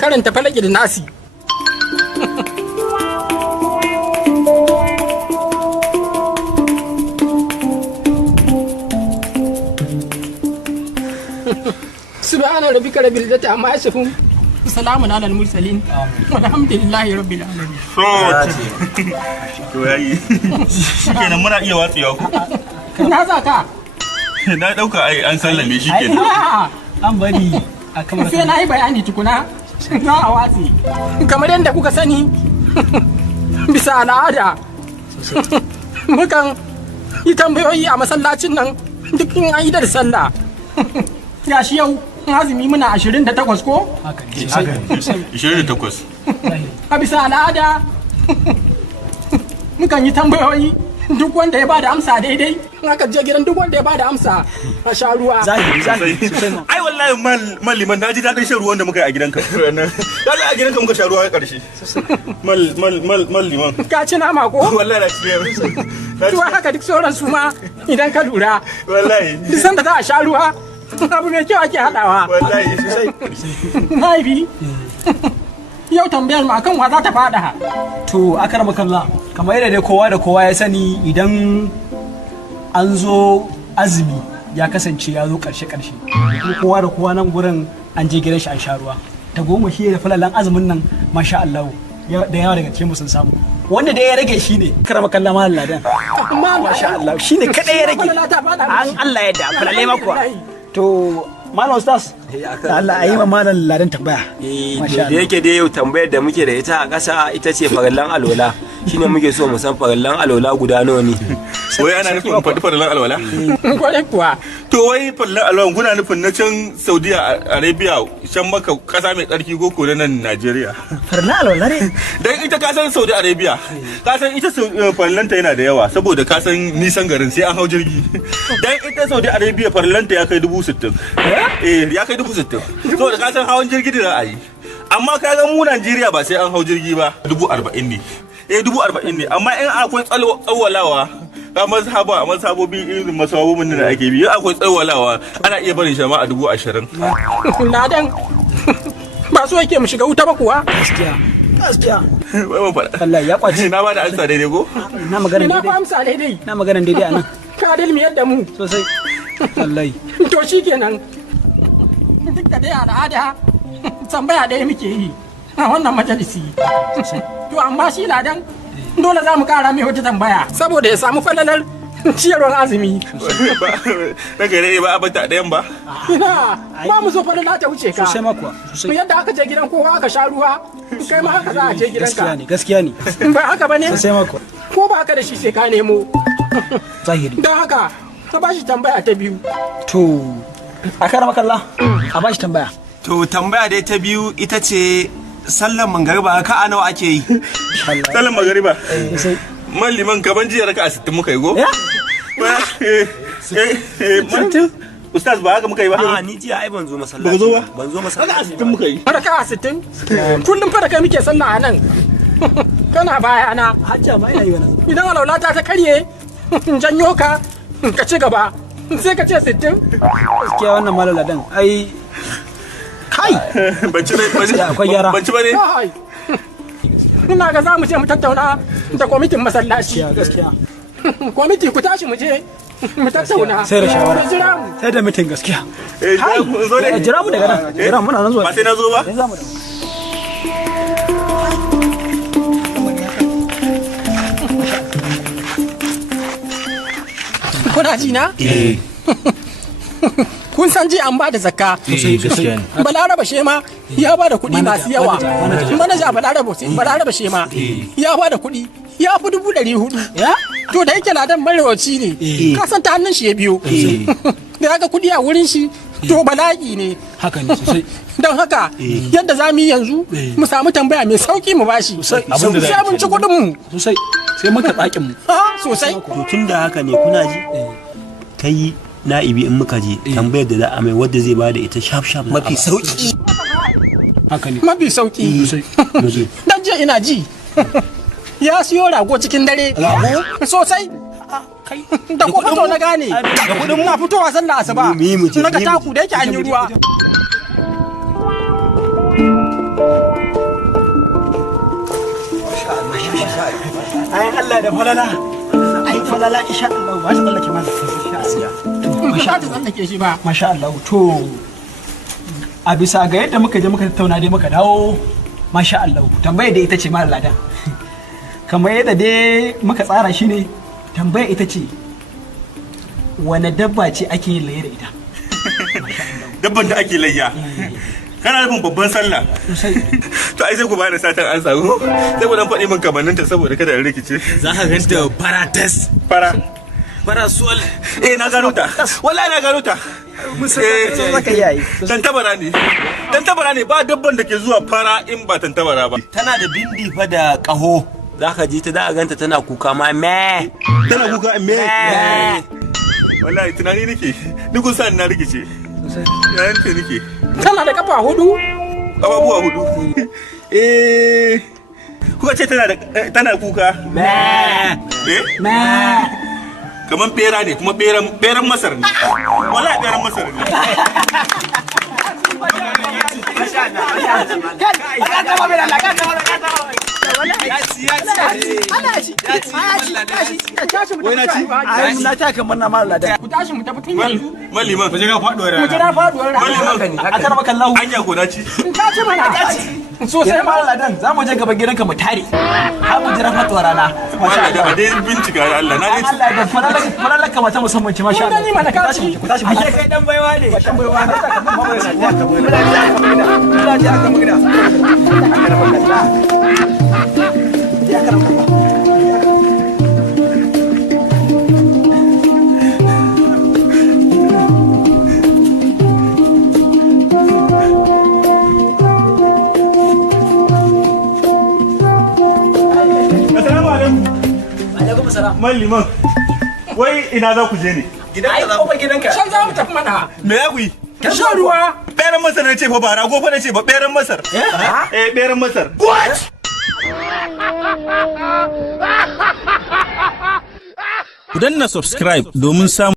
karanta falaki da nasi. Subhana rabbika rabbil izzati amma yasifun. Salamun alal mursalin. Walhamdulillahi rabbil alamin. To yayi. Shikenan muna iya watsewa ku. Na za ka? Na dauka ai an sallame shi kenan. An bari a kamar sai na yi bayani tukuna. Na a watsi. Kamar yadda kuka sani bisa al'ada mukan yi tambayoyi a masallacin nan duk in an yi da sallah. Gashi yau azumi muna 28 ko? haka 28. A bisa al'ada mukan yi tambayoyi duk wanda ya bada amsa daidai aka je gidan duk wanda ya bada amsa a sha ruwa. zahiri Ai wallahi mal liman naji dadin shan ruwan da muka yi a gidanka. Kaga a gidanka muka sha ruwa a karshe. Mal liman. Ka ci nama ko? Wallahi na ci. To haka duk sauran su ma idan ka lura Wallahi. duk sanda za a sha ruwa abu mai kyau ake haɗawa. Wallahi sosai. Mahaifi yau tambayar mu akan wa za ta fada. to akarama kalla kamar yadda dai kowa da kowa ya sani idan an zo azumi ya kasance ya zo karshe kuma kowa da kowa nan gurin an je gidan shi an sha ruwa ta goma shi da falalan azumin nan masha Allah da yawa daga cikin mu sun samu wanda dai ya rage shi ne akarama kalla malam ladan masha Allah shi ne kadai ya rage an Allah ya da falale makuwa to malam ustaz Allah ayi ma malam ladan tambaya da yake dai yau tambayar da muke da ita a ƙasa ita ce farallan alola shine muke so mu san farallan alola guda nawa ne. Wai ana nufin faɗi farallan alwala? Kwarai kuwa. To wai farallan alwala kuna nufin na can Saudi Arabia can maka ƙasa mai tsarki ko ko nan Najeriya? farallan alwala ne Dan ita ka san Saudi Arabia ka san ita farallanta yana da yawa saboda ka san nisan garin sai an hau jirgi. Dan ita Saudi Arabia farallanta ya kai 60,000. Ya kai 60,000 saboda ka san hawan jirgi da za a yi. Amma ka ga mu Najeriya ba sai an hau jirgi ba 40,000 ne. 40,000 ne amma in akwai tsawalawa ga mazhabobi irin masabobin da ake bi akwai tsawalawa ana iya barin shi ma a 20,000. Ladan ba so yake mu shiga wuta ba kuwa? gaskiya Wai mun faɗa. wallahi ya kwace Na ba da ansa daidai ko? na magana Ina fa daidai amsa daidai. na magana daidai anan Ka dalmi yadda mu. sosai wallahi To shikenan. Duk da dai al'ada tambaya ɗaya muke yi a wannan majalisi. To amma shi Ladan dole za mu kara mai wata tambaya saboda ya samu falalar ciyarwar azumi. Na gare ba a bata ɗayan ba. Ina ba mu so falala ta wuce ka. sosai makuwa sosai Yadda aka je gidan kowa aka sha ruwa kai ma haka za a je gidanka. gaskiya ne Ba haka ba ne? sosai makuwa Ko ba haka da shi sai ka nemo. zahiri Don haka ka ba shi tambaya ta biyu. to akarama kalla a bashi tambaya To tambaya dai ta biyu ita ce sallan mangariba ka nawa ake yi? Sallan magariba. sai Malliman kaman jiya raka a 60 muka yi go? ya Ustaz ba haka muka yi ba? A'a ni jiya ai ban zo masallaci. Ba ka zo ba? Ban zo Raka a masallaci. 60 muka yi. Baraka a 60. Kullum fa da kai muke sallah a nan. Kana baya ana. hajja ma ina yi wannan Idan alaulata ta karye janyo ka ka ci gaba. Sai ka ce 60. gaskiya wannan malam ladan ai kai Ban ci ne. akwai gyara. Ban ci ba ne? Kai. Ina ga za mu je mu tattauna da kwamitin masallaci. gaskiya Kwamiti ku tashi mu je mu tattauna. sai da shawara Ku jira mu. sai da meeting gaskiya Zo ne. jira mu daga nan jira mu muna nan zuwa Ba sai na zo ba? sai za mu da Kuna ji na? Kun san ji an ba da zakka. Balaraba Shema ya ba da kuɗi masu yawa. Manaja Balaraba Shema ya ba da kuɗi ya fi 400,000. ya To da yake Ladan marewaci ne, ka san ta hannun shi ya biyo. Da ya ga kuɗi a wurin shi, to bala'i ne. haka ne sosai Don haka yadda za mu yi yanzu mu samu tambaya mai sauki mu bashi. Sai mun ci kuɗin mu. sosai sai muka tsakin mu Ha, sosai. To tun da haka ne kuna ji? Kai na'ibi in muka je tambayar da za a mai wadda zai bada ita shaf mafi sauki. haka ne Mafi sauki. Dan jiya ina ji. Ya siyo rago cikin dare. Sosai. Da ko fito na gane. Da kudin na fitowa sallah asuba. Mu yi mu je, Na ga mu yi mu taku da yake an yi ruwa. ayan Allah da falala ai falala insha Allah ba ta tsallake mana ba ta tsallake shi ba masha Allah to a bisa ga yadda muka je muka tattauna dai muka dawo masha Allah tambaya dai ita ce mara ladan kamar yadda dai muka tsara shi ne tambaya ita ce wane dabba ce ake yin layya da ita dabban da ake layya kana nufin babban sallah to ai sai ku bani satan an samu sai ku dan faɗi min kamanninta saboda kada in rikice za ka ganta faratas fara suwal na gano ta wallahi na gano ta tantabara ne ba dabban da ke zuwa fara in ba tantabara ba tana da bindi fa da ƙaho za ka ji ta da ganta tana kuka ma me tana kuka me wallahi tunani nake duk kun san na rikice yayin ta nake tana da kafa hudu kafafuwa hudu kuka ce tana kuka me kaman bera ne kuma beran masar ne wallahi beran masar ne na ta kamar na mara ladan ku tashi mu tafi tun yanzu malliman ku je ga faduwar ku jira faduwar malliman a kan maka lahu anya ko na ci ta ci mana sosai mara ladan za mu je gaban gidanka mu tare har mu jira faduwar rana masha Allah da dai bincika da Allah na Allah ji da farallaka mata musamman ce masha Allah ni mana ka ci ku tashi ashe kai dan baiwa ne dan baiwa ne malliman wai ina za ku je ne gidanka shan za mu tafi mana me ya ku yi ka sha ruwa beran masar na ce fa ba rago fa na ce ba beran masar beran masar Ku danna subscribe domin samun